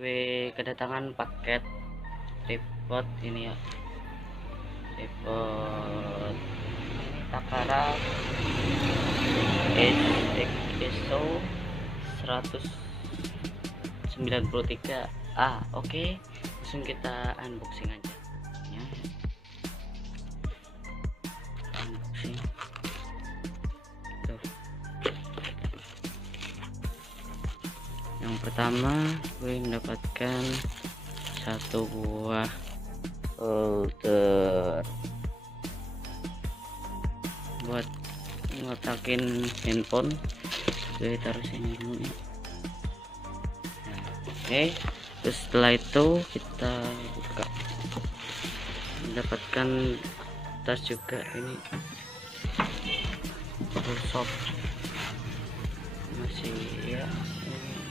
gue kedatangan paket tripod ini ya, tripod ini Takara Eco 193. Oke, langsung kita unboxing aja ya. Unboxing tuh. Yang pertama gue mendapatkan satu buah holder buat ngetakin handphone. Gue taruh sini dulu ya. Oke, terus setelah itu kita buka, mendapatkan tas juga. Ini shop masih ya,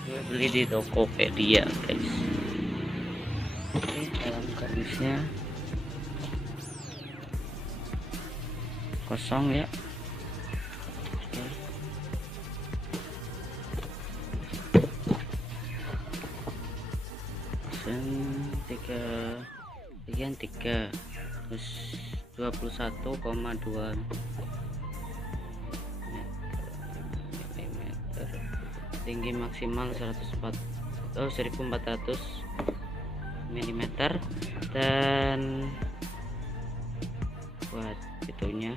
gue beli di Tokopedia guys. Oke, dalam kardusnya kosong ya. Oke. Tiga terus 21,2 mm, tinggi maksimal 1400 mm, dan buat itunya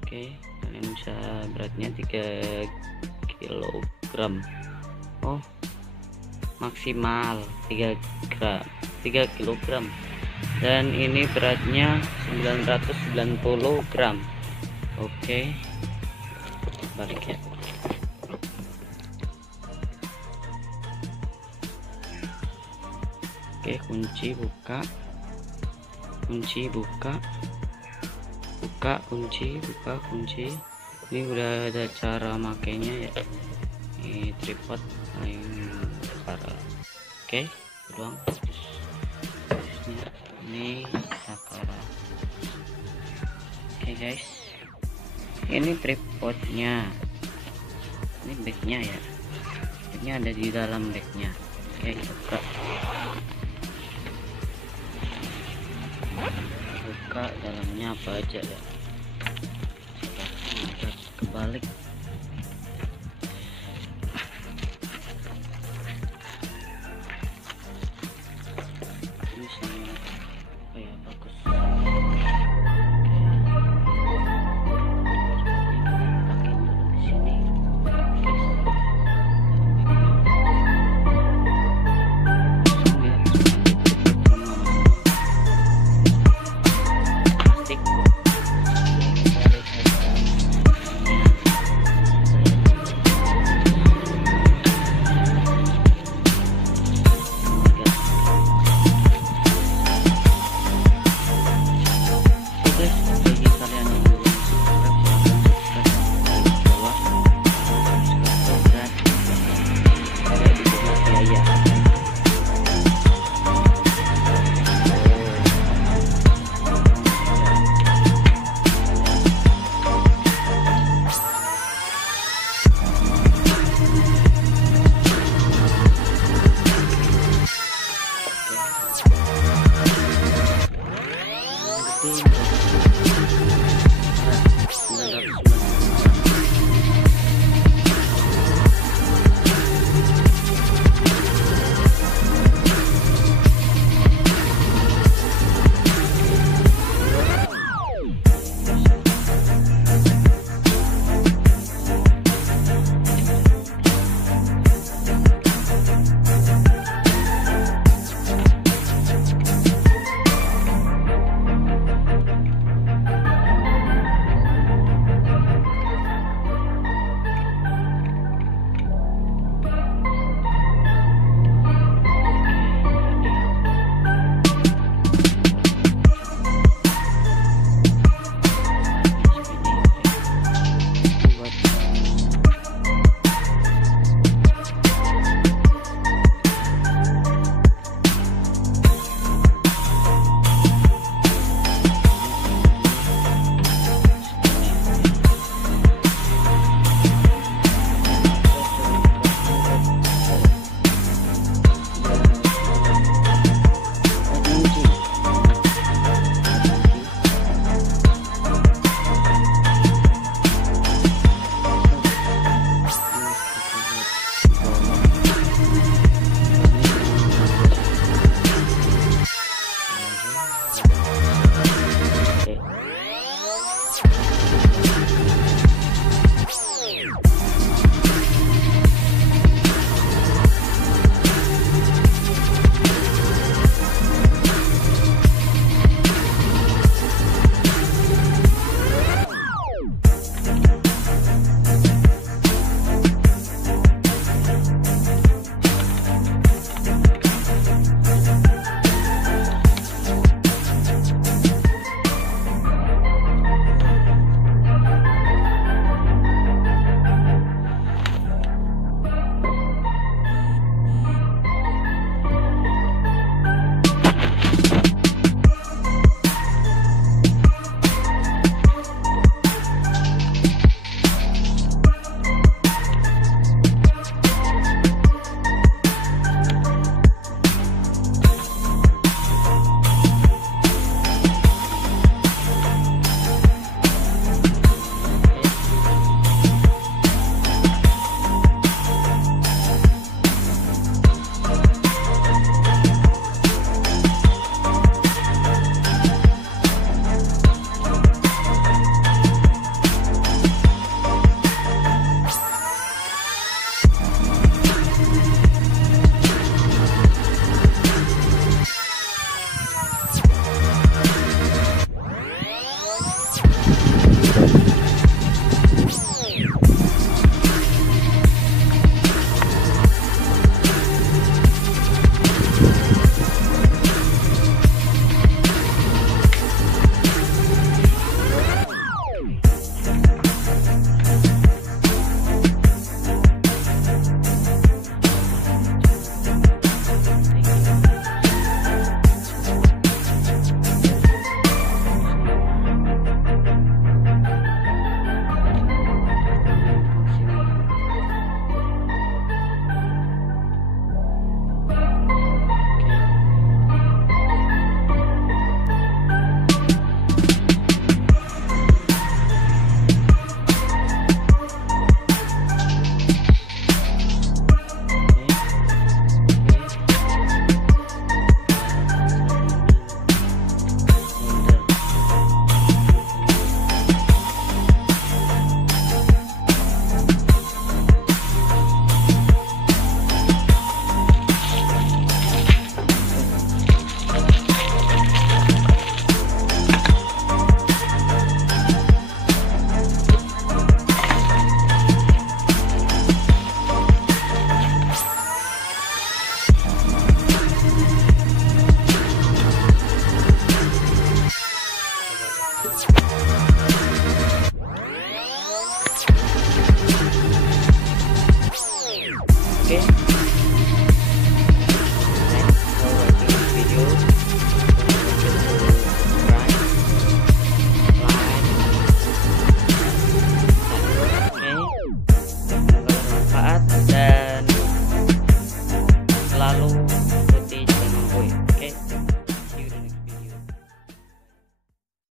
oke, kalian bisa beratnya 3 kg. Maksimal 3 kg, dan ini beratnya 990 gram. Oke, balik ya. Oke, kunci buka, kunci. Ini udah ada cara makainya ya. Ini tripod paling Takara. Oke, doang. Ini Takara. Oke guys, ini tripodnya, ini bagnya ya. Bagnya ada di dalam bagnya. Oke, buka dalamnya apa aja ya. Coba kebalik.